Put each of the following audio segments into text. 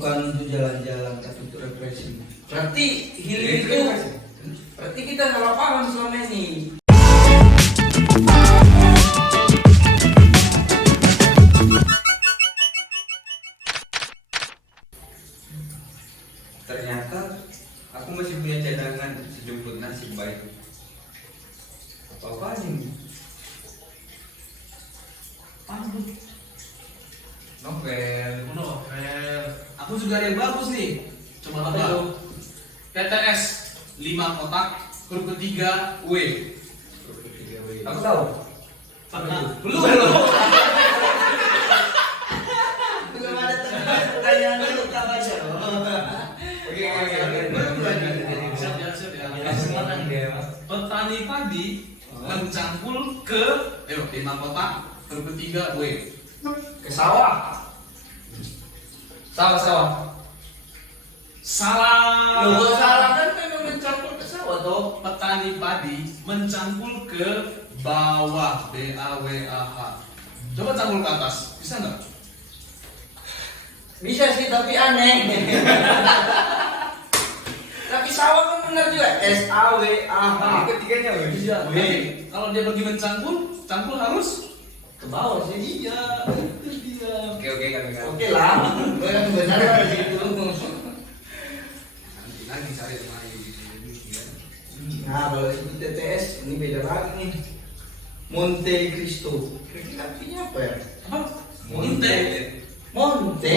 bukan untuk jalan-jalan tapi untuk refreshing. Berarti healing itu, berarti kita salah paham selama ini. Ternyata aku masih punya cadangan sejumput nasib baik. Apa ini? Novel. Novel. Aku juga ada yang bagus nih. Coba tebak. TTS 5 kotak, huruf ketiga W. Aku tahu. Belum. Belum ada pertanyaan itu tak baca. Oke. Siap ya. Semangat dia. Petani padi mencangkul ke 5 kotak, huruf ketiga W. Ke sawah. Sawah. Salah. Loh, salah kan memang mencampur ke sawah toh. Petani padi mencangkul ke bawah, BAWAH. Coba cangkul ke atas, bisa nggak? Bisa sih tapi aneh. Tapi sawah kan benar juga. SAWAH. Ketiganya Iya. Tapi kalau dia pergi mencangkul, cangkul harus Ke bawah sih. iya, itu dia. Oke kami. Oke lah. Benar lah di situ. Nanti lagi cari lagi gitu. Nah, kalau itu TTS ini beda lagi nih. Monte Cristo. Kira-kira artinya apa ya? Apa? Monte. Monte.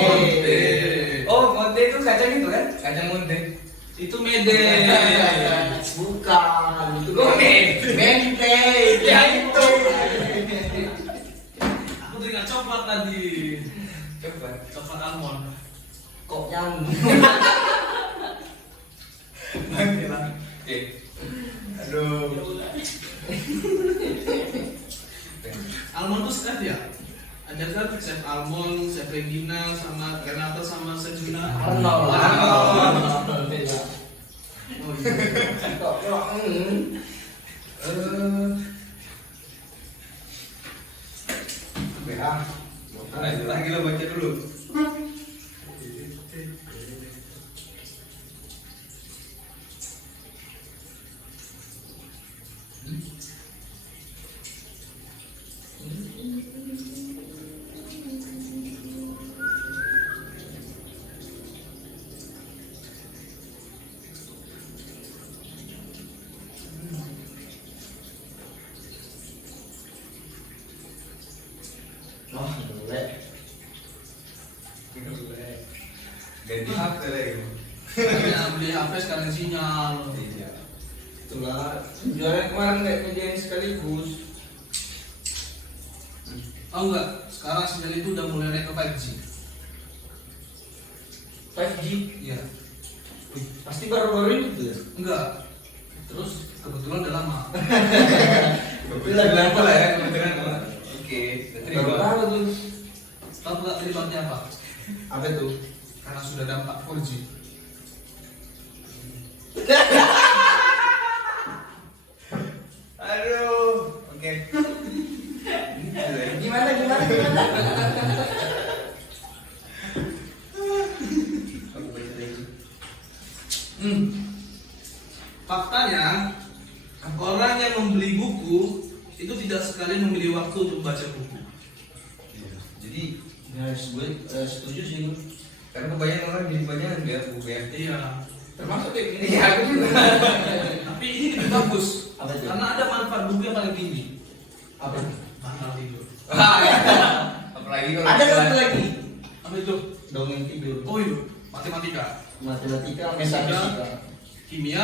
Oh, Monte itu kacang itu kan? Kacang Monte. Itu mede. Bukan. Itu Mente. Mente. Ya itu. Aku teringat coklat tadi. Coba. Coklat almond. Kok nyambung? Oke. Aduh. Almond tuh chef ya? Ada kan chef Almond, chef Regina, sama Renata, sama Sejuna. Arnold. Beda. Oh iya. Kok Lagi lo baca dulu. Wah, boleh. Ganti HP lagi. Makanya beli HP sekarang sinyal. Iya. Itulah juara kemarin nggak ngerjain sekaligus. Tahu nggak? Sekarang sinyal itu udah mulai naik ke 5G. 5G. Iya. Pasti baru-baru itu ya. Enggak. Terus kebetulan udah lama. Kebetulan berapa lah ya? Kebetulan apa? Oke. Baru tahu tuh. Tahu nggak penyebabnya apa? Apa tuh? Karena sudah dampak 4G. Aduh. Oke. Gimana? Aku baca lagi. Faktanya, orang yang membeli buku itu tidak sekali memilih waktu untuk baca buku. Iya. Jadi Ya, gue setuju sih. karena kebanyakan orang jadi banyak ya buku ya. Iya. Termasuk kayak gini. Iya, aku juga. Tapi ini lebih bagus. Apa itu? Karena ada manfaat buku yang paling tinggi. Apa? Bantal tidur. Apalagi kalau Ada jalan. satu lagi. Apa itu? Dongeng tidur. Oh iya, matematika, Matematika, Fisika. metafisika. kimia,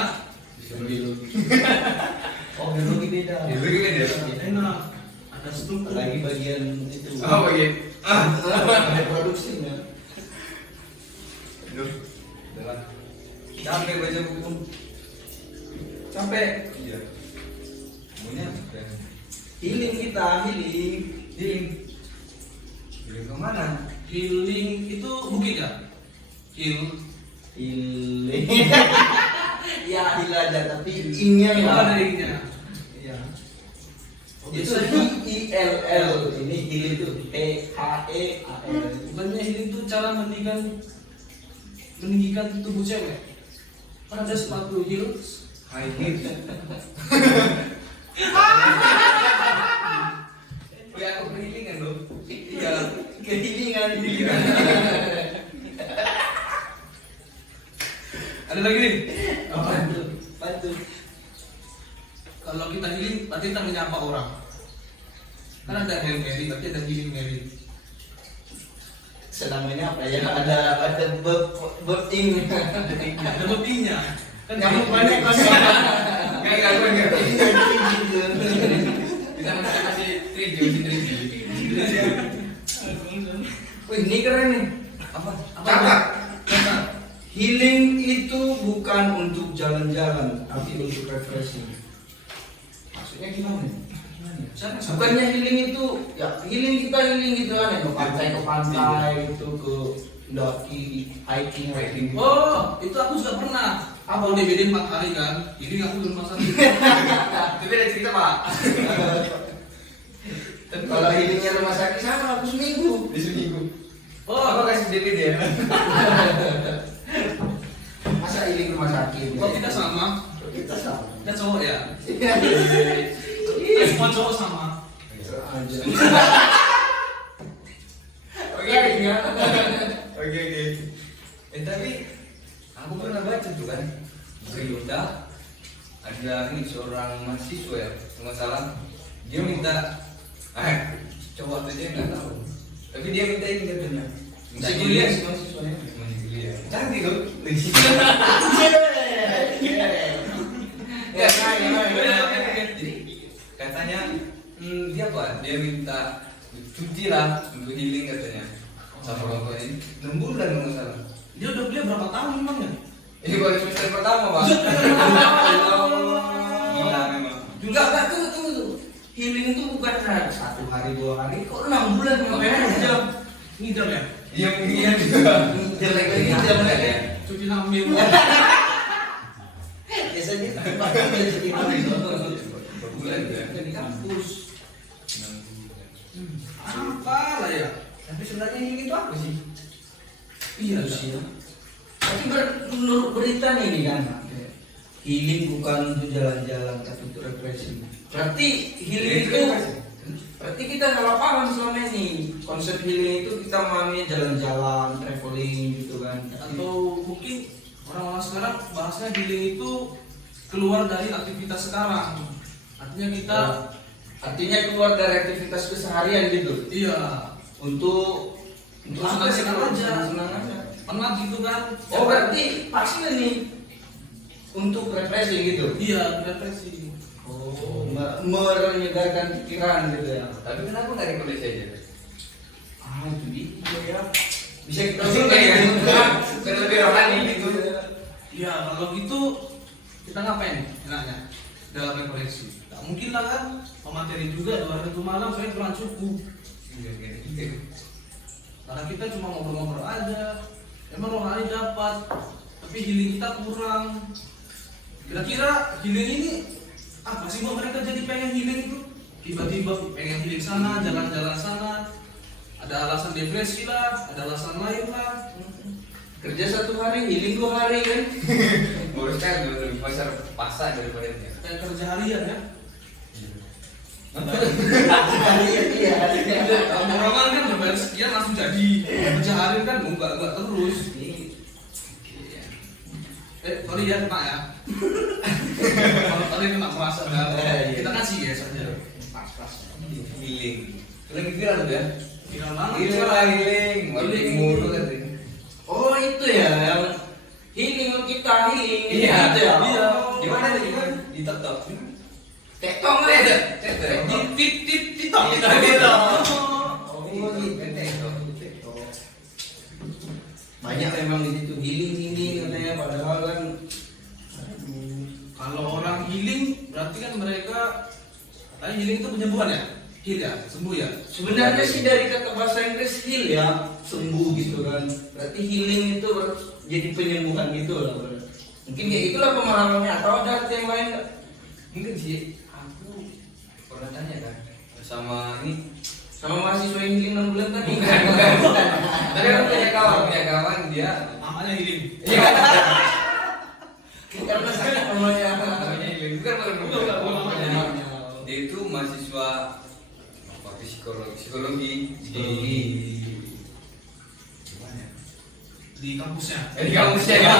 Biologi. Oh, biologi beda. Ya, begitu kan ya. enak. Ada struktur. Lagi bagian itu. Oh, begitu. Reproduksinya. Aduh. Udah. Capek baca buku. Sampai Iya. Semuanya keren. healing kita, healing. Jadi kemana? Healing itu bukit ya? Heal. Healing. Ya, heal aja tapi ing-nya Itu ya. ada ringnya. Iya. Oke, Itu HILL. Ini heal itu THEAL. Bukannya healing itu cara mendikan meninggikan tubuh cewek. Kan ada sepatu heels. High heels. Oh ya, aku kehilingan loh. Iya, Kehilingan. Ada lagi nih. Apa tuh? Bantu. Kalau kita healing, berarti kita menyapa orang. Kan ada hand carry, tapi ada healing carry. Selama ini apa ya? Ada bebing. Ada lebihnya. Kan Nyamuk banyak kos. Enggak gue enggak. Gitu. Bisa kasih 3G. Wih, ini keren nih. Apa? Catat. Healing itu bukan untuk jalan-jalan, tapi untuk refreshing. Maksudnya gimana? Bukannya healing itu, ya healing kita healing gitu kan, ke pantai itu ke daki, hiking. Oh, itu aku juga pernah. Aku DBD 4 hari kan, healing aku di rumah sakit. Itu beda cerita, Pak. Tapi kalau healingnya rumah sakit sama aku seminggu. Di seminggu. Oh, Apa kasih DVD ya? Masa healing rumah sakit? kok kita sama? Kita sama. Kita cowok ya? Kita semua cowok sama. Aja. Oke. Tapi aku pernah baca tuh kan berita ada ini seorang mahasiswa ya, nggak salah dia minta cowok atau dia nggak tahu, tapi dia minta ini katanya Masih kuliah sih mahasiswanya. masih kuliah cantik loh. Ya, Jadi katanya dia apa? Dia minta cuti lah untuk healing katanya sama orang tua ini 6 bulan nggak salah. Dia udah kuliah berapa tahun emangnya? Ini baru semester pertama pak. Gila memang. Enggak, tunggu. Healing itu bukan 1 hari 2 hari, kok 6 bulan ngapain aja? Ngidam ya? Iya mungkin juga. Jelek lagi. Cuci hamil. Biasanya pakai jadi Bulan ya. di kampus. Apa lah ya? Tapi sebenarnya healing itu apa sih? Iya sih ya. Tapi menurut berita nih kan, healing bukan untuk jalan-jalan tapi untuk refreshing. Berarti healing itu, berarti kita salah paham selama ini. Konsep healing itu kita memahami jalan-jalan, traveling gitu kan. Atau mungkin orang-orang sekarang bahasnya healing itu keluar dari aktivitas sekarang. Artinya keluar dari aktivitas keseharian gitu. Iya, Untuk senang-senang aja. Senang aja. Penat gitu kan? Oh berarti pasti nih untuk refreshing gitu. Iya, depresi. Oh, menyegarkan pikiran gitu ya. Tapi kenapa nggak rekomendasi aja? Itu dia ya. Bisa kita Biar lebih rohani gitu. Iya, kalau gitu kita ngapain enaknya dalam referensi? Gak mungkin lah kan, pemateri juga 2 hari 1 malam saya kurang cukup. Karena kita cuma ngobrol-ngobrol aja. Emang rohani dapat, tapi healing kita kurang. Kira-kira healing ini apa sih buat mereka jadi pengen healing itu? Tiba-tiba pengen healing sana, jalan-jalan sana. Ada alasan depresi lah, ada alasan lain lah. kerja 1 hari, healing 2 hari kan. Menurut saya lebih besar pasar daripada ini. Kayak kerja harian ya. Iya. Orang-orang kan udah bayar sekian langsung jadi. Kerja harian kan enggak terus. Sorry ya Pak ya. Kalau tadi kena merasa kan, kita kasih ya saja. Pas-pas. Healing. Lagi viral tuh ya? Viral banget. Healing. Healing mulu kan. Oh itu ya yang healing kita healing. Iya. Gitu ya. Iya. Di mana tuh? Di TikTok. Tekong kan. TikTok. Oh gitu. Banyak memang di situ healing katanya padahal kan. Kalau orang healing berarti kan mereka katanya healing itu penyembuhan ya? Heal ya, sembuh ya. Sebenarnya sih dari kata bahasa Inggris heal ya, sembuh gitu kan. Berarti healing itu jadi penyembuhan gitu lah. Mungkin ya itulah pemahamannya atau ada arti yang lain nggak? Mungkin sih aku pernah tanya kan sama ini. Sama mahasiswa yang healing 6 bulan tadi. Tadi aku punya kawan dia Namanya Makanya healing. Karena sakit namanya. Namanya healing bukan Bukan, namanya. Dia itu mahasiswa apa psikologi di gimana? Di kampusnya. Di kampusnya ya.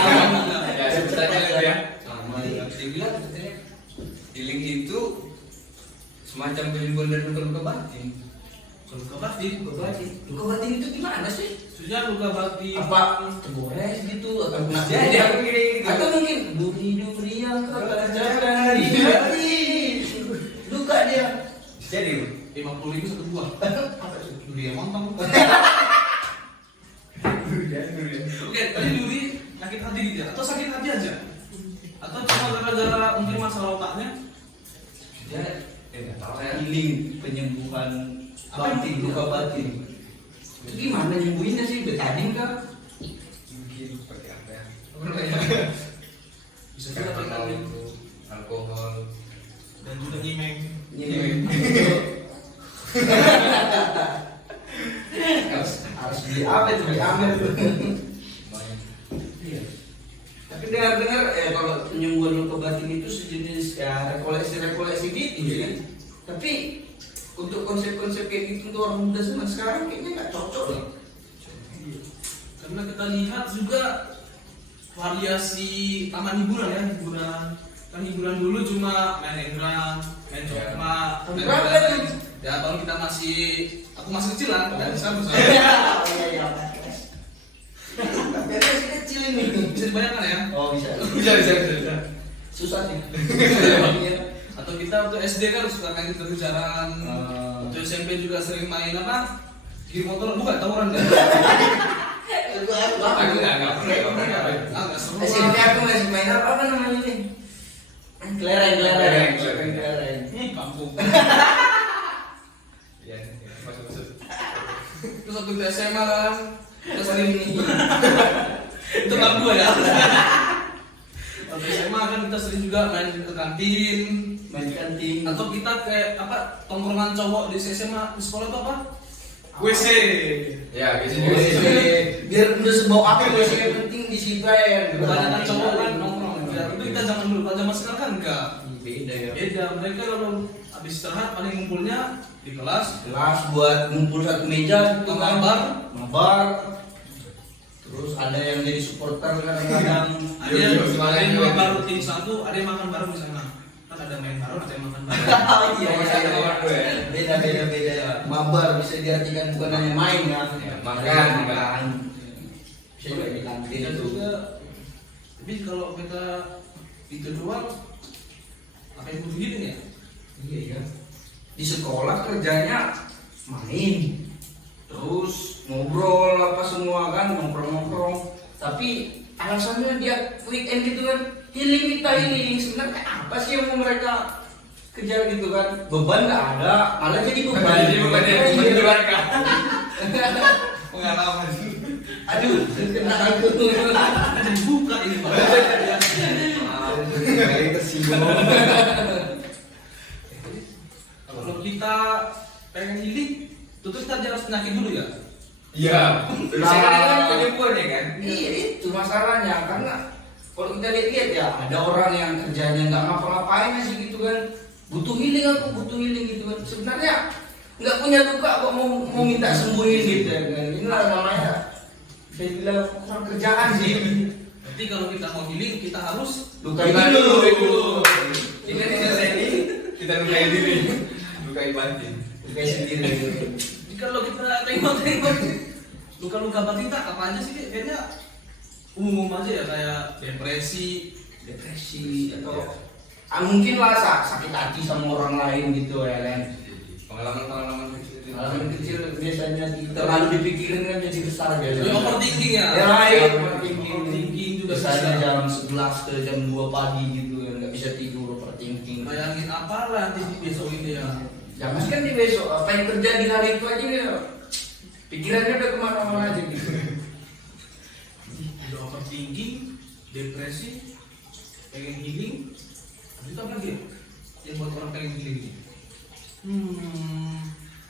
Ya sebutannya itu ya. Sama ya. Dia bilang katanya healing itu semacam penyembuhan dari luka batin. Luka batin. Luka batin itu gimana sih? Maksudnya luka batin. Apa tergores gitu atau kena Ya, dia begini gitu. atau mungkin duri yang kau kerjakan di hati. Luka dia. Jadi 50.000 satu buah. Duri yang montong. Oke, tadi duri sakit hati gitu ya? Atau sakit hati aja? Atau cuma gara-gara mungkin masalah otaknya? dia nggak tahu ya. Healing penyembuhan Apa batin, yang- luka batin. Itu gimana nyembuhinnya sih? Betadin kah? Mungkin pakai apa ya? Apa namanya? Bisa juga pakai Alkohol, tadi. alkohol. Dan juga nyimeng. Harus beli apa itu? Beli Amer tuh. Iya. Tapi dengar-dengar kalau penyembuhan luka batin itu sejenis ya rekoleksi gitu ya. Tapi untuk konsep-konsep kayak gitu untuk orang muda zaman sekarang kayaknya nggak cocok loh. Karena kita lihat juga variasi taman hiburan ya, hiburan. Kan hiburan dulu cuma main egrang, main coklat, Tahun main berapa bola. itu? Ya tahun kita aku masih kecil lah, dan besar. Oh iya. Tapi masih kecil ini. Bisa dibayangkan ya. Oh bisa. Bisa. Susah sih. Atau kita waktu SD kan suka main kejar-kejaran. Waktu SMP juga sering main apa? Game motor, bukan tawuran kan? Aku nggak pernah. Ah, nggak seru SMP lah. aku masih main apa namanya ini? Kelereng. Kampung. Ya, masuk. Terus waktu di SMA kan, kita sering itu bab 2 ya. Waktu SMA kan kita sering juga main ke kantin. Main kantin. Atau kita kayak apa tongkrongan cowok di SMA di sekolah itu apa? WC. Ya, biasanya Oh, juga sih. biar udah sebau apa sih yang penting di situ ya. Kebanyakan cowok kan nongkrong. Ya, itu kita zaman dulu, kalau zaman sekarang kan enggak. Beda ya. Beda, mereka kalau habis istirahat paling ngumpulnya di kelas. Kelas buat ngumpul satu meja gitu kan. Mabar. Terus ada yang jadi supporter kadang-kadang. Ada yang main baru tim satu, ada yang makan bareng di sana. Kan ada main bareng, ada yang makan bareng. Iya. Beda ya. Mabar bisa diartikan bukan hanya main ya. Ya, makan. Bisa juga di kantin Dan itu. juga, tapi kalau kita itu doang, apa yang butuh gitu ya? Iya ya. Di sekolah kerjanya main, terus ngobrol apa semua kan nongkrong. Tapi alasannya dia weekend gitu kan healing. Sebenarnya apa sih yang mau mereka kejar gitu kan? Beban nggak ada, malah jadi beban. Jadi bukan yang Iya. keluarga. Pengalaman. Aduh, kena aku. Jadi buka ini Pak. Kayak tersinggung. Kalau kita pengen healing, tentu kita harus penyakit dulu ya. Iya. Biasanya kan penyembuhan ya kan? Iya itu masalahnya karena kalau kita lihat ya ada orang yang kerjanya nggak ngapa-ngapain sih gitu kan butuh healing gitu kan sebenarnya nggak punya luka kok mau minta sembuhin gitu ya kan inilah namanya saya bilang kurang kerjaan sih. Berarti kalau kita mau healing, kita harus Lukai Lukai dulu. Kita diselesaikan, kita lukai diri. Lukai batin. Lukai sendiri. Jadi kalau kita tengok luka-luka batin tak apa aja sih kayaknya umum aja ya kayak depresi Atau mungkin lah sakit hati sama orang lain gitu ya kan. Pengalaman kecil. Pengalaman kecil biasanya terlalu dipikirin kan jadi besar gitu. overthinking ya. Ya lain overthinking juga biasanya bisa. jam 11 ke jam 2 pagi gitu kan nggak bisa tidur overthinking. Bayangin apalah nanti besok ini ya. Jangan kan di besok apa yang terjadi hari itu aja nih pikirannya udah kemana-mana aja gitu. Udah overthinking, depresi, pengen healing. Habis itu apa lagi ya? Yang buat orang pengen healing ini?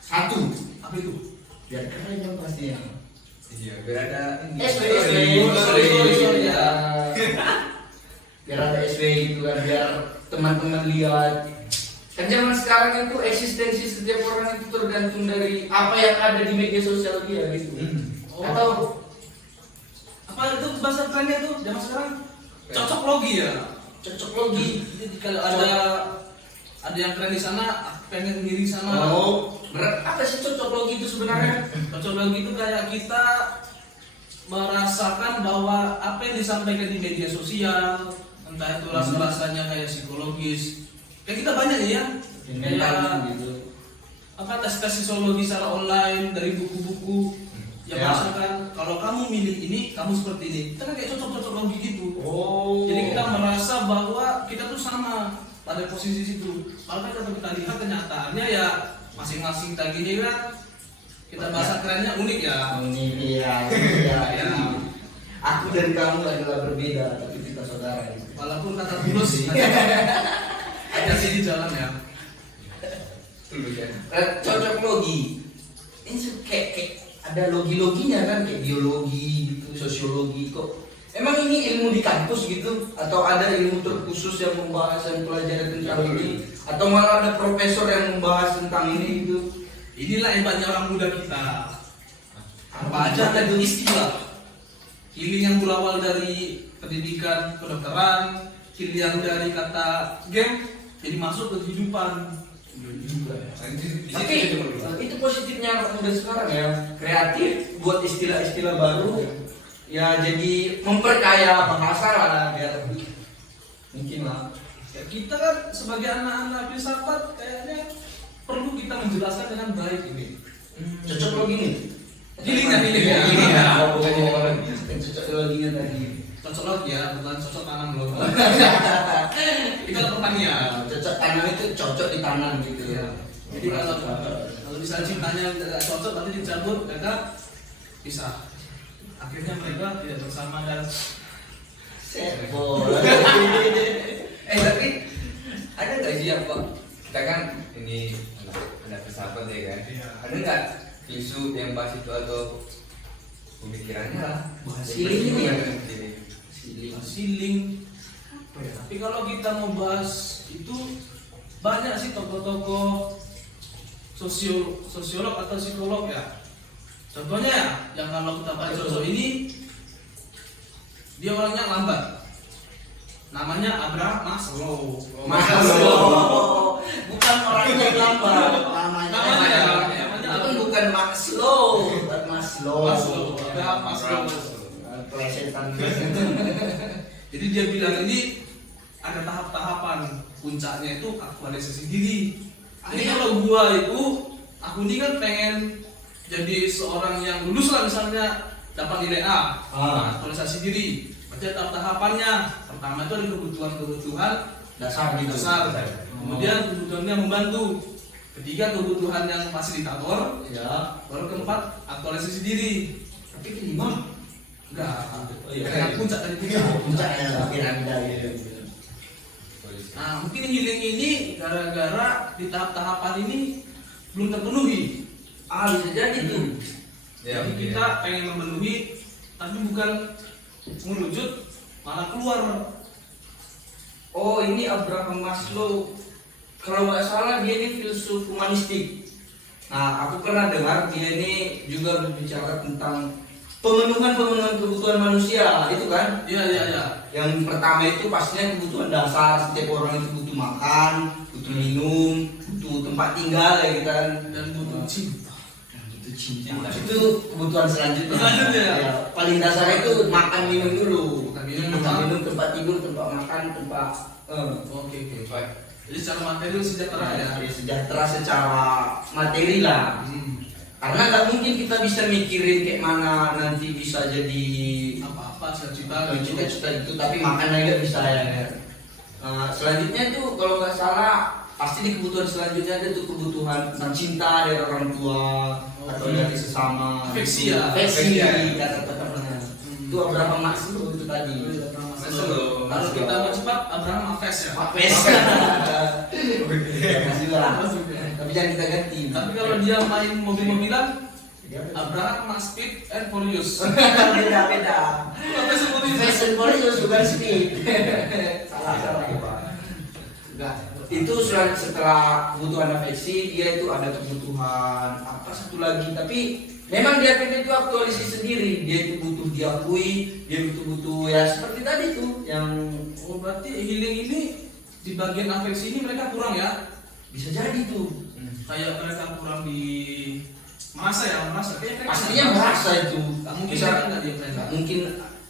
Satu Apa itu? biar keren yang pastinya Iya, biar ada ini. Sorry ya. Biar ada SW gitu kan, biar teman-teman lihat. Kan zaman sekarang itu eksistensi setiap orang itu tergantung dari apa yang ada di media sosial dia gitu. Atau apa itu bahasa kerennya tuh zaman sekarang? Cocok logi ya. cocok logi. Jadi kalau ada yang keren di sana, pengen sendiri sana. Oh, berat apa sih cocok logi itu sebenarnya? Cocok logi itu kayak kita merasakan bahwa apa yang disampaikan di media sosial, entah itu rasa-rasanya kayak psikologis. Kayak kita banyak ya, kayak gitu. apa tes psikologi secara online dari buku-buku yang Ya. merasakan kalau kamu milih ini, kamu seperti ini. Kita kan kayak cocok-cocok logi gitu. Oh. Jadi kita merasa bahwa kita tuh sama pada posisi situ. Malah kalau kita lihat kenyataannya ya masing-masing kita gini kan, kita bahasa kerennya unik ya. Iya. Aku dan kamu adalah berbeda, tapi kita saudara. Walaupun kata tulus ada sih di jalan ya. Tulus ya. Cocok logi. Ini kayak ada logi-loginya kan, kayak biologi gitu, sosiologi kok. Emang ini ilmu di kampus gitu atau ada ilmu terkhusus yang membahas dan pelajaran tentang ini atau malah ada profesor yang membahas tentang ini gitu? Inilah hebatnya orang muda kita. Apa aja ada istilah. Healing yang berawal dari pendidikan kedokteran, healing yang dari kata game jadi masuk ke kehidupan. Tapi itu positifnya anak muda sekarang ya, kreatif buat istilah-istilah baru. Ya jadi memperkaya bahasa lah biar mungkin lah. Ya, kita kan sebagai anak-anak filsafat kayaknya perlu kita menjelaskan dengan baik ini. Cocok logi nih. Healingnya. Cocok loginya tadi. Cocok lagi ya, bukan cocok tanam loh. Itu kan pertanian. Cocok tanam itu cocok ditanam gitu ya. Jadi kalau misalnya cintanya tidak cocok nanti dicabut, mereka bisa. Akhirnya mereka tidak bersama dan Sebol. Tapi ada nggak sih apa? Kita kan ini anak filsafat ya kan? Iya. Ada nggak filsuf yang bahas itu atau pemikirannya lah? Bahas healing ini ya? healing. Tapi kalau kita mau bahas itu banyak sih tokoh-tokoh sosiolog atau psikolog ya. Contohnya ya, yang kalau kita bahas sosok ini dia orangnya lambat. Namanya Abraham Maslow. Maslow. Bukan orangnya lambat. Namanya Itu bukan Maslow, bukan Maslow. Abraham Maslow. Plesetan. Jadi dia bilang ini ada tahap-tahapan, puncaknya itu aktualisasi diri. Jadi kalau aku ini kan pengen jadi seorang yang lulus lah misalnya dapat nilai A, aktualisasi diri. Berarti tahap-tahapannya, pertama itu ada kebutuhan Dasar gitu. dasar, kemudian kebutuhannya membantu, ketiga kebutuhan yang fasilitator, Ya. baru keempat aktualisasi diri. Tapi kelima Enggak, Oh iya. karena puncak dari puncak. puncaknya piramida gitu. Nah, mungkin healing ini gara-gara di tahap-tahapan ini belum terpenuhi. Bisa jadi tuh. Ya, Jadi kita pengen memenuhi, tapi bukan merujut, malah keluar. Oh, ini Abraham Maslow. Kalau nggak salah dia ini filsuf humanistik. Nah, aku pernah dengar dia ini juga berbicara tentang pemenuhan kebutuhan manusia, itu kan? Iya. Yang pertama itu pastinya kebutuhan dasar, setiap orang itu butuh makan, butuh minum, butuh tempat tinggal ya gitu kan. Dan butuh cinta. Butuh cinta. Itu kebutuhan selanjutnya. Selanjutnya. Ya, paling dasar itu makan minum dulu. Makan minum, tempat tidur, tempat makan, tempat Oke. Jadi secara materi sejahtera ya. sejahtera secara materi lah. Karena nggak mungkin kita bisa mikirin kayak mana nanti bisa jadi Apa-apa cita-cita cita-cita itu, tapi makannya nggak bisa ya. Selanjutnya tuh kalau nggak salah pasti di kebutuhan selanjutnya ada tuh kebutuhan tentang cinta dari orang tua atau dari sesama. Afeksi ya. Afeksi Afeksi ya. kata-katanya. Itu Abraham Maslow itu tadi. Kalau kita mau cepat, Abraham Afes ya. Apes. Kasih lah. Tapi jangan kita ganti. Tapi kalau dia main mobil-mobilan, Abraham must speak and Furious. Beda-beda. Apa seperti itu? Fashion Furious bukan speed. Salah. Enggak. Itu setelah kebutuhan afeksi, dia itu ada kebutuhan apa satu lagi, tapi memang dia itu aktualisasi sendiri. Dia itu butuh diakui, dia butuh ya seperti tadi tuh yang Berarti healing ini di bagian afeksi ini mereka kurang ya? bisa jadi tuh. Kayak mereka kurang di merasa. Kayak Pastinya merasa itu. Nggak mungkin Bisa mereka nggak diam saja. mungkin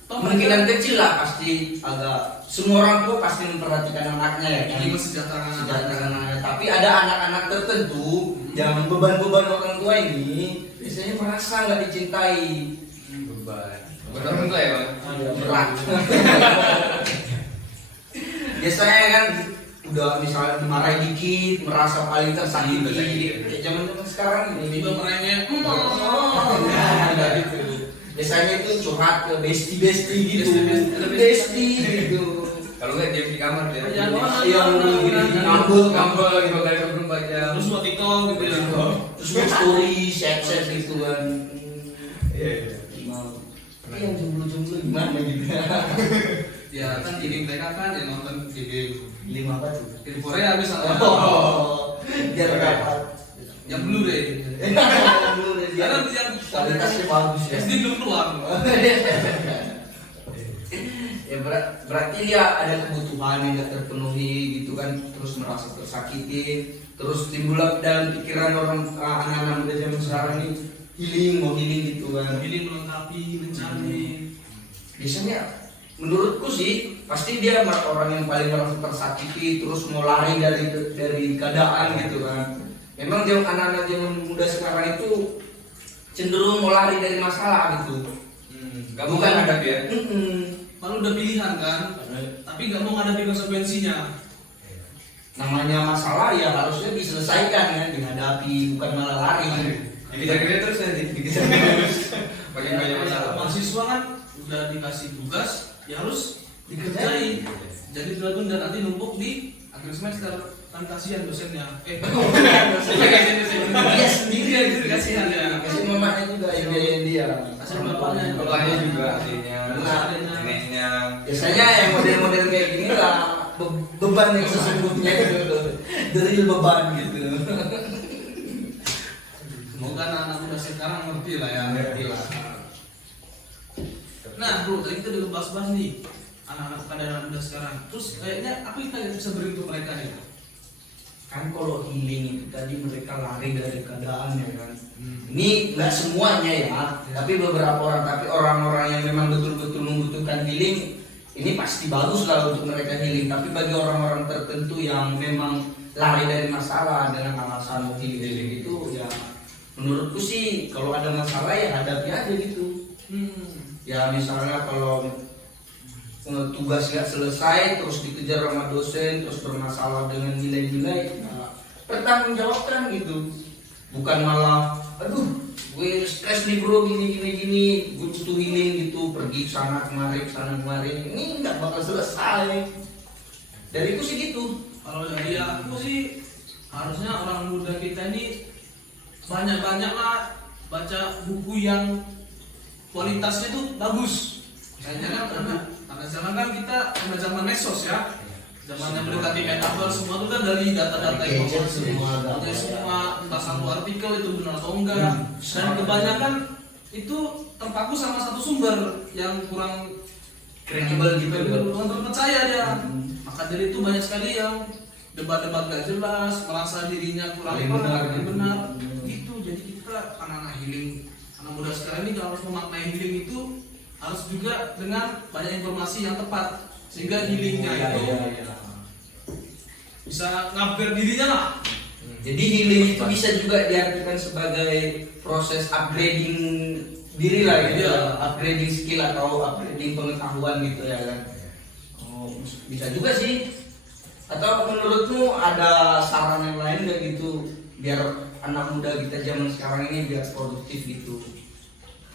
Toh kemungkinan kecil lah, pasti agak semua orang tua pasti memperhatikan anaknya ya kan. Ini mensejahterakan Sejahterakan anaknya. Tapi ada anak-anak tertentu yang beban-beban orang tua ini biasanya merasa nggak dicintai. Beban. Beban orang tua ya, Bang? Berat. Biasanya kan udah misalnya dimarahi dikit merasa paling tersakiti. Ya, zaman sekarang ini tiba merengek. Nah, gitu. Biasanya itu curhat ke bestie gitu. Bestie. Bestie gitu. Kalau nggak dia di kamar dia. Yang ngambek lagi bakal sebelum baca. Terus buat TikTok gitu ya. terus buat story set gitu kan. Iya. Gimana? Tapi yang jomblo gimana gitu? Ya kan ini mereka kan yang nonton game 5 apa tuh? di Korea misalnya. Biar dapat. Yang Blu-ray. Karena yang Kualitasnya bagus ya. SD belum keluar. Ya berarti dia ada kebutuhan yang gak terpenuhi gitu kan, terus merasa tersakiti, terus timbul dalam pikiran anak-anak muda zaman sekarang ini mau healing gitu kan. Ini melengkapi, mencari. Biasanya menurutku sih pasti dia orang yang paling merasa tersakiti, terus mau lari dari keadaan gitu kan. Memang anak-anak zaman muda sekarang itu cenderung mau lari dari masalah gitu. Gak bukan hadap ya. Kalau udah pilihan kan, tapi nggak mau menghadapi konsekuensinya. Namanya masalah ya harusnya diselesaikan ya, dihadapi, bukan malah lari. Dikejar-kejar terus nanti dikejar terus. Banyak masalah. Mahasiswa kan udah dikasih tugas, ya harus dikerjain. Jadi tunda nanti numpuk di akhir semester. Kan kasihan dosennya. Dia sendiri yang gitu kasihan ya. Kasih mamanya juga yang biayain dia. Kasihan bapaknya. Bapaknya juga adiknya, Nah, neneknya. biasanya yang model-model kayak gini lah beban yang sesungguhnya gitu. Dari beban gitu. Semoga anak-anak muda sekarang ngerti lah ya. Nah bro, tadi kita udah bahas-bahas nih anak-anak pada anak muda sekarang. Terus kayaknya apa kita bisa beri untuk mereka nih? Kan kalau healing itu tadi mereka lari dari keadaan ya kan. Ini nggak semuanya ya, tapi beberapa orang, tapi orang-orang yang memang betul-betul membutuhkan healing ini pasti bagus lah untuk mereka healing. Tapi bagi orang-orang tertentu yang memang lari dari masalah dengan alasan mau healing itu ya, menurutku sih kalau ada masalah ya hadapi aja gitu. Ya misalnya kalau tugas nggak selesai terus dikejar sama dosen terus bermasalah dengan nilai-nilai, nah, pertanggungjawabkan gitu, bukan malah aduh gue stres nih bro gini gue butuh healing gitu, pergi sana kemarin ini nggak bakal selesai. Dariku sih gitu. Kalau dari aku sih harusnya orang muda kita ini banyak-banyaklah baca buku yang kualitasnya tuh bagus. Kayaknya kan karena sekarang kan kita udah zaman medsos ya, zamannya mendekati metaverse, semua itu kan dari data-data informasi dari semua entah satu artikel itu benar atau enggak, dan kebanyakan itu terpaku sama satu sumber yang kurang Kredibel gitu, kurang terpercaya dia. Maka dari itu banyak sekali yang debat-debat gak jelas, merasa dirinya kurang benar gitu. Jadi kita anak-anak healing, anak muda sekarang ini kalau harus memaknai healing itu harus juga dengan banyak informasi yang tepat, sehingga healingnya itu bisa ngupgrade dirinya lah. Jadi healing itu bisa juga diartikan sebagai proses upgrading diri lah gitu, upgrading skill atau upgrading pengetahuan gitu ya kan. Oh, bisa juga sih. Atau menurutmu ada saran yang lain gak gitu biar anak muda kita zaman sekarang ini biar produktif gitu?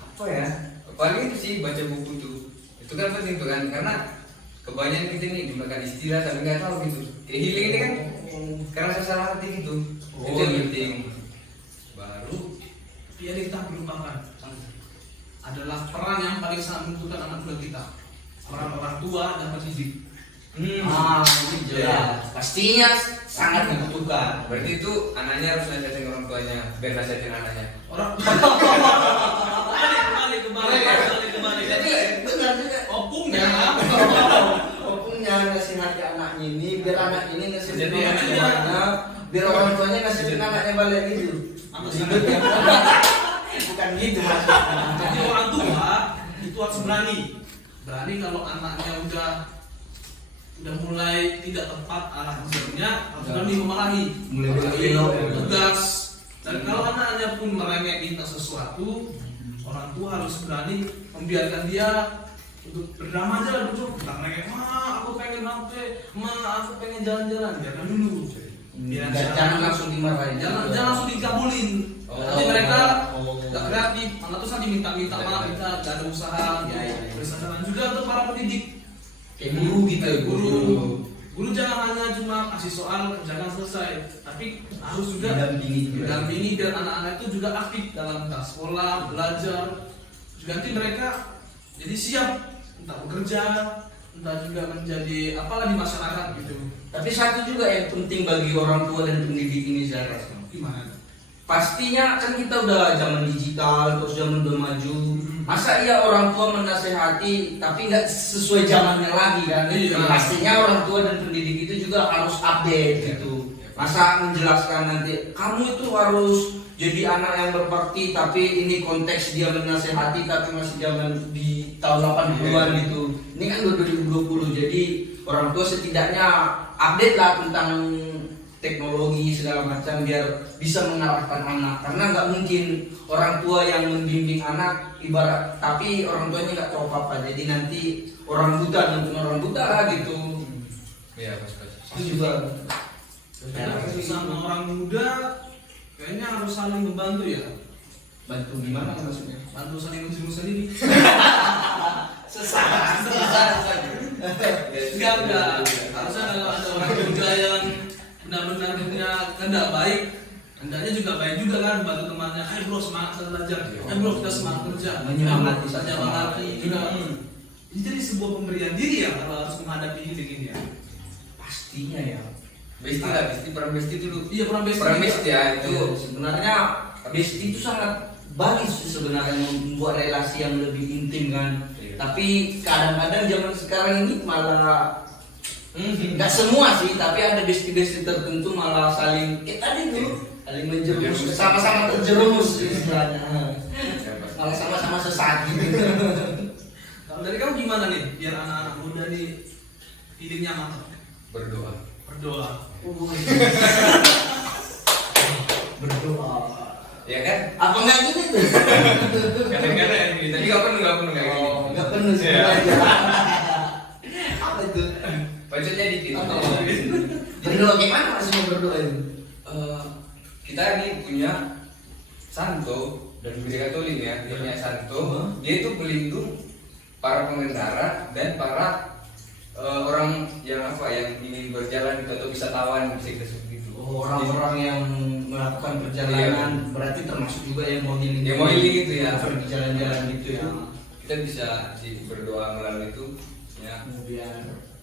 Apa ya? Paling itu sih baca buku tuh. Itu kan penting tuh kan, karena kebanyakan kita nih gunakan istilah tapi nggak tahu gitu. Kayak healing ini kan karena suasana hati gitu. Itu yang penting. Baru Tapi yang kita lupakan adalah peran yang paling sangat menentukan anak muda kita, orang tua dan pendidik. Itu jelas. Pastinya sangat membutuhkan. Berarti itu anaknya harus nasihatin orang tuanya biar nasihatin anaknya. Orang kembali. Jadi benar juga. Opungnya Opungnya nasihati anaknya ini biar anak ini nasihatin Jadi orang anaknya- tuanya, biar orang tuanya nasihatin anaknya balik gitu. Ribetnya. Bukan gitu maksudnya. Jadi orang tua itu harus berani kalau anaknya udah mulai tidak tepat arah kerjanya, harus berani memarahi, Mulai belok ya. tegas. Dan kalau anaknya pun merengek minta sesuatu, orang tua harus berani membiarkan dia untuk berdamai aja lah dulu. Kita merengek, aku pengen HP, aku pengen jalan-jalan, biarkan dulu. Jangan langsung dimarahin. Jangan langsung dikabulin. Nanti mereka nggak kreatif, anak tuh nanti minta maaf, kita nggak ada usaha. Saran juga untuk para pendidik, Kayak guru gitu ya, guru jangan hanya cuma kasih soal kerjakan selesai, tapi harus juga Mendampingi. biar anak-anak itu juga aktif dalam sekolah, belajar. Juga nanti mereka jadi siap entah bekerja, entah juga menjadi apalah di masyarakat gitu. Tapi satu juga yang penting bagi orang tua dan pendidik ini Zara. Gimana? Pastinya kan kita udah zaman digital, terus zaman udah maju. Masa iya orang tua menasehati tapi nggak sesuai zamannya lagi kan? Iya. Pastinya orang tua dan pendidik itu juga harus update gitu. Masa menjelaskan nanti kamu itu harus jadi anak yang berbakti, tapi ini konteks dia menasehati tapi masih zaman di tahun 80-an gitu. Ini kan 2020, jadi orang tua setidaknya update lah tentang teknologi segala macam biar bisa mengarahkan anak, karena nggak mungkin orang tua yang membimbing anak ibarat tapi orang tuanya nggak tahu apa-apa, jadi nanti orang buta nonton orang buta lah gitu. Iya, pas. Itu juga Sama orang muda kayaknya harus saling membantu ya. bantu gimana maksudnya? Bantu saling menjerumus sendiri. Sesat. Enggak. Harusnya kalau ada orang muda yang benar-benar punya kehendak baik, hendaknya juga baik juga kan, bantu temannya. Ayo bro, semangat belajar. Ayo bro, kita semangat kerja. Menyemangati juga. Ini jadi sebuah pemberian diri ya kalau harus menghadapi hidup ini ya. Pastinya ya. Besti lah, peran besti dulu. Iya, peran besti. Peran besti ya itu. Sebenarnya besti itu sangat bagus sebenarnya membuat relasi yang lebih intim kan. Iya. Tapi kadang-kadang zaman sekarang ini malah nggak semua sih, tapi ada besti-besti tertentu malah saling tadi dulu saling menjerumus, sama-sama terjerumus istilahnya. Malah sama-sama sesat gitu. Kalau dari kamu gimana nih biar anak-anak muda nih hidupnya mantap? Berdoa. Berdoa. Ya kan? Apa nggak gitu tuh? Kadang-kadang ini tadi nggak penuh kayak gini. Nggak penuh sih. Iya. Apa itu? Bacanya dikit. Berdoa gimana maksudnya berdoa itu? Kita ini punya santo dan gereja Katolik ya, dia punya santo. Dia itu pelindung para pengendara dan para orang yang ingin berjalan gitu, atau wisatawan bisa kita sebut gitu. Orang-orang yang melakukan perjalanan berarti termasuk juga yang mau healing. Yang mau healing itu ya. Pergi jalan-jalan gitu ya. Kita bisa berdoa melalui itu ya. Kemudian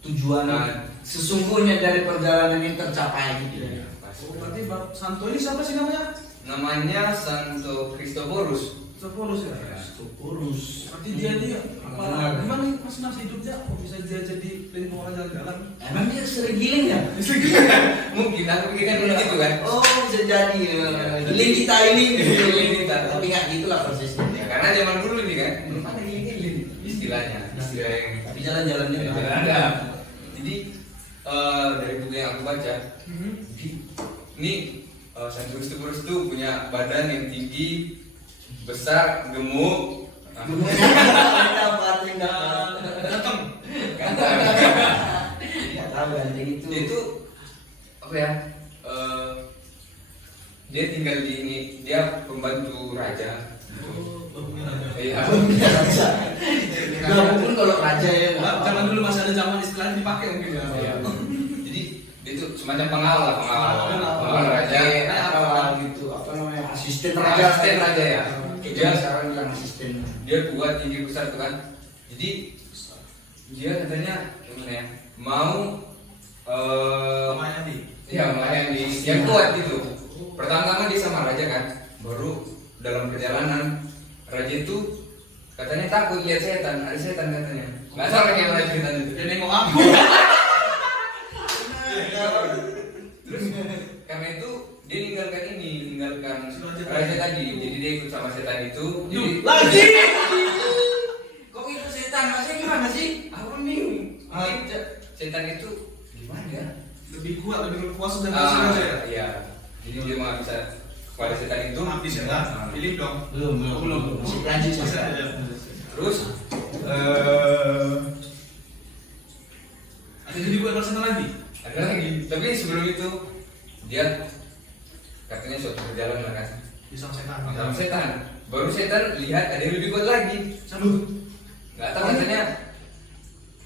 tujuan Nah. sesungguhnya dari perjalanan yang tercapai gitu ya. Oh, berarti Santo ini siapa sih namanya? Namanya Santo Kristoforus. Terpurus ya. Urus. Berarti dia apa? Gimana nih masih hidupnya? Kok bisa dia jadi pelindung orang jalan-jalan? Emang dia sering healing ya? Mungkin aku pikirkan dulu gitu kan. Oh, bisa jadi ya. Healing kita ini gitu. Healing kita. Tapi nggak gitulah prosesnya. Ya, karena zaman dulu nih kan belum ada healing istilahnya. Istilah yang Tapi jalan-jalannya tidak ada. Jadi dari buku yang aku baca, ini Santo Kristoforus itu punya badan yang tinggi, besar, gemuk. Datang. Nggak tahu ganteng itu. Dia itu apa ya? Dia tinggal di ini, dia pembantu raja. Iya. Raja. Walaupun kalau raja ya. Zaman dulu masih ada zaman istilahnya dipakai mungkin ya. Iya. Jadi dia itu semacam pengawal raja. Kayak apa gitu, apa namanya, asisten raja. Asisten raja ya. Dia sekarang bilang asisten. Dia kuat, tinggi, besar tuh kan. Jadi dia katanya gimana ya? Mau Melayani. ya melayani yang kuat gitu. Pertama-tama dia sama raja kan, baru dalam perjalanan raja itu katanya takut lihat setan, ada setan katanya. Nggak salah kayak mana cerita itu. Dia nengok aku. Terus karena itu dia meninggalkan raja tadi. Jadi dia ikut sama setan itu. Jadi Lagi. kok itu setan? Maksudnya gimana sih? Aku bingung. Setan itu gimana ya? Lebih kuat, lebih berkuasa dan berkuasa ya. Iya. Jadi dia nggak bisa kepada setan itu. Habis ya kan? Pilih dong. Belum. Masih lanjut Masih saya. ada. Terus Ada jadi buat persen lagi. ada lagi. Tapi sebelum itu dia katanya suatu perjalanan kan Bisa setan. sama setan. Baru setan lihat ada yang lebih kuat lagi. Salut. Nggak tahu katanya.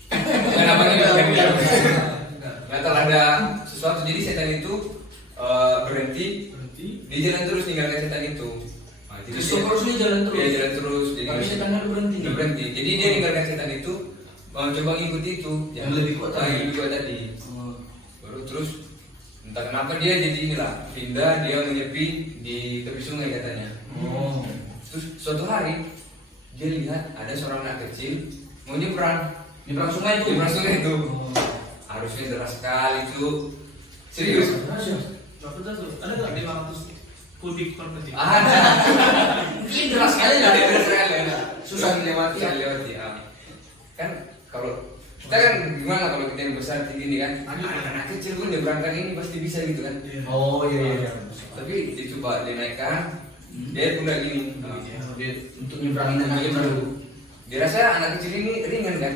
Kenapa nggak tahu ada sesuatu. Jadi setan itu berhenti. Dia jalan terus ninggalkan setan itu. Nah, jadi Terus ini jalan terus. Dia jalan terus. Jadi Tapi setannya berhenti. Udah berhenti. Jadi dia ninggalkan setan itu, coba ngikuti itu Yang lebih kuat tadi. Yang lebih kuat tadi. Baru terus entah kenapa dia jadi inilah pindah, dia menyepi di tepi sungai katanya. Terus suatu hari dia lihat ada seorang anak kecil mau nyebrang Sungai itu. nyebrang sungai itu. Arusnya deras sekali tuh. Serius? Berapa tuh? Ada nggak 500 kubik per detik? Ada. Mungkin deras sekali lah. Deras sekali. Susah dilewati. Susah dilewati. Ya. Kan kalau kita kan gimana kalau kita yang besar tinggi nih kan? Anak kecil pun nyebrangkan ini pasti bisa gitu kan? Oh iya. Tapi dicoba dinaikkan, dia pun nggak gini. Dia untuk nyebrangin anak itu. Dia rasa anak kecil ini ringan kan?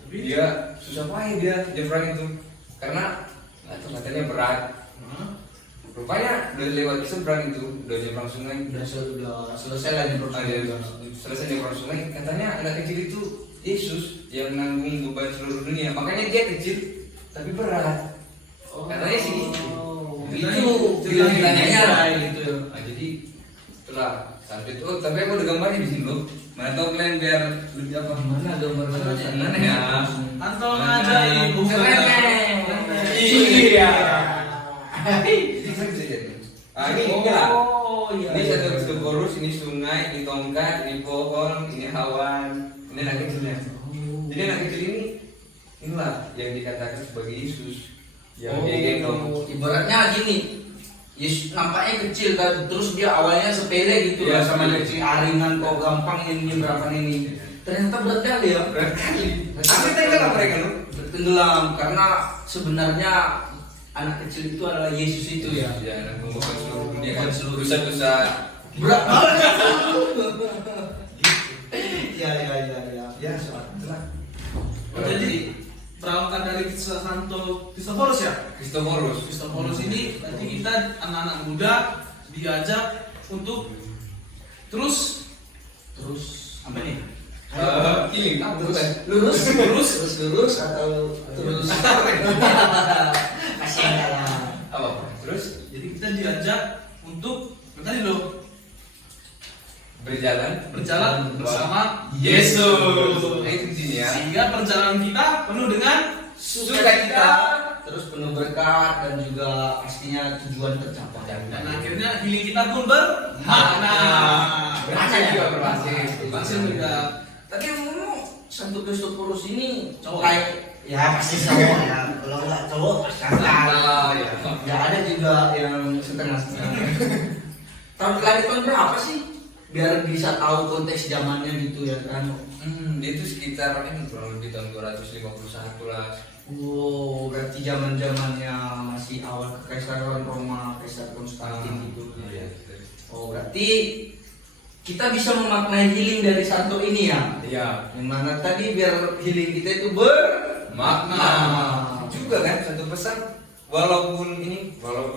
Tapi Dia susah payah dia nyebrang itu karena atau katanya berat. Rupanya udah lewat seberang itu, udah nyebrang sungai. Udah selesai lah nyebrang Ada selesai nyebrang sungai, katanya anak kecil itu Yesus yang menanggung beban seluruh dunia. Makanya dia kecil tapi berat. Katanya sih gitu. Itu ceritanya gitu. Nah, jadi setelah sampai itu, tapi aku udah gambarnya di sini loh. Mana tahu kalian biar lebih apa? Mana gambar-gambarnya? Mana ya? Antol ajaib bukan? Iya. Ini kan bisa jadi. Ah ini lah. Oh iya. Ini satu Kristofurus, ini sungai, ini tongkat, ini pohon, ini awan, ini anak kecilnya. Jadi anak kecil ini inilah yang dikatakan sebagai Yesus yang dia gendong. Ibaratnya gini. Yesus nampaknya kecil kan, terus dia awalnya sepele gitu Iya, ya sama sepele. kecil aringan kok gampang ini berapa ini. Ternyata berat kali ya. Berat kali. Tapi tenggelam mereka loh. Tenggelam karena sebenarnya anak kecil itu adalah Yesus itu ya. Ya, dan membuka seluruh dunia kan seluruh dosa-dosa. Berat banget. Ya. Ya, itulah. Jadi berawal dari kisah Santo Kristofurus ya. Kristofurus. Ini nanti kita anak-anak muda diajak untuk terus Apa nih? Healing. Bukan. Lurus atau terus? Kasihan kalah. Apa? Terus jadi kita diajak untuk tadi loh berjalan bersama Yesus. Nah, itu di sini ya. sehingga perjalanan kita penuh dengan Sukacita, terus penuh berkat dan juga pastinya tujuan tercapai. dan akhirnya healing kita pun bermakna. Berhasil juga berhasil. Berhasil juga. Tapi ngomong Santo Kristofurus ini Cowok. kayak ya pasti cowok ya. Kalau nggak cowok Ah, ya. ya ada juga yang setengah-setengah. Tahun lahir tahun berapa sih? Biar bisa tahu konteks zamannya gitu ya kan. Dia itu sekitar kan kurang lebih tahun 251 lah. Oh, berarti zaman-zamannya masih awal kekaisaran Roma, Kaisar Konstantin gitu. Iya. Oh, berarti kita bisa memaknai healing dari Santo ini ya. Iya. Yang mana tadi biar healing kita itu bermakna. Juga kan satu pesan walaupun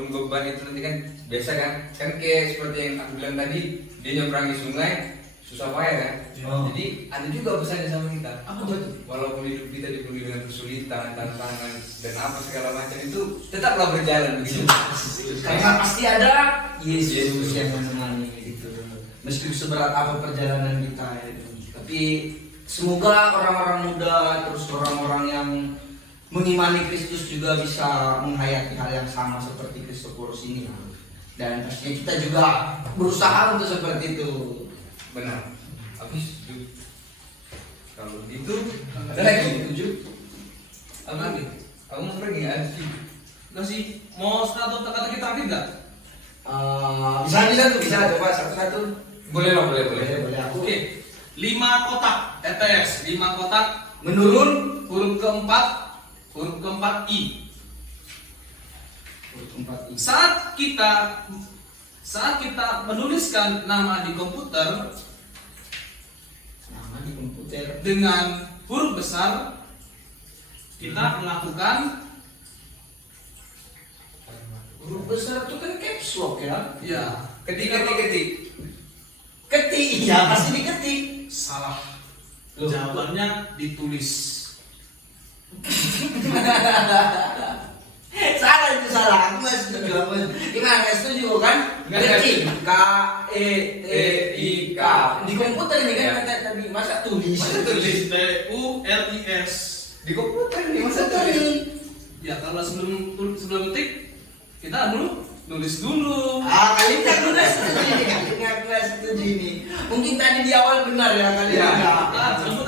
beban itu nanti kan biasa kan kayak seperti yang aku bilang tadi dia nyebrangi sungai susah payah kan. Oh. Jadi ada juga pesannya sama kita. Apa tuh? Walaupun hidup kita dipenuhi dengan kesulitan, tantangan dan apa segala macam itu tetaplah berjalan begitu. Karena pasti ada Yesus yang menemani gitu. Meski seberat apa perjalanan kita itu. Tapi semoga orang-orang muda terus orang-orang yang mengimani Kristus juga bisa menghayati hal yang sama seperti Kristoforus ini. Dan pastinya kita juga berusaha untuk seperti itu. Benar. Habis itu. Kalau gitu, Ada lagi 7. apa lagi? Aku mau pergi ada sih. Nggak sih, mau satu kata-kata terakhir nggak? Bisa coba satu-satu. Boleh lah, boleh. Boleh aku. Oke, 5 kotak ETS, 5 kotak Menurun huruf keempat I. huruf 4 I. Saat kita menuliskan nama di komputer Nama di komputer. dengan huruf besar, kita melakukan Huruf besar itu kan caps lock ya. ya Ketik. Ketik, iya pasti diketik. salah. Loh. Jawabannya ditulis. Salah itu salah. Aku nggak setuju. Gimana nggak setuju kan? Nggak Ketik. K-E-T-I-K. Di komputer ini kan kata tadi masa tulis. TULIS. Di komputer nih Masa tulis. Ya kalau sebelum ketik kita dulu nulis dulu. Kali ini aku nggak setuju ini. Mungkin tadi di awal benar ya kali ini. Ya. nggak. Nah, kamu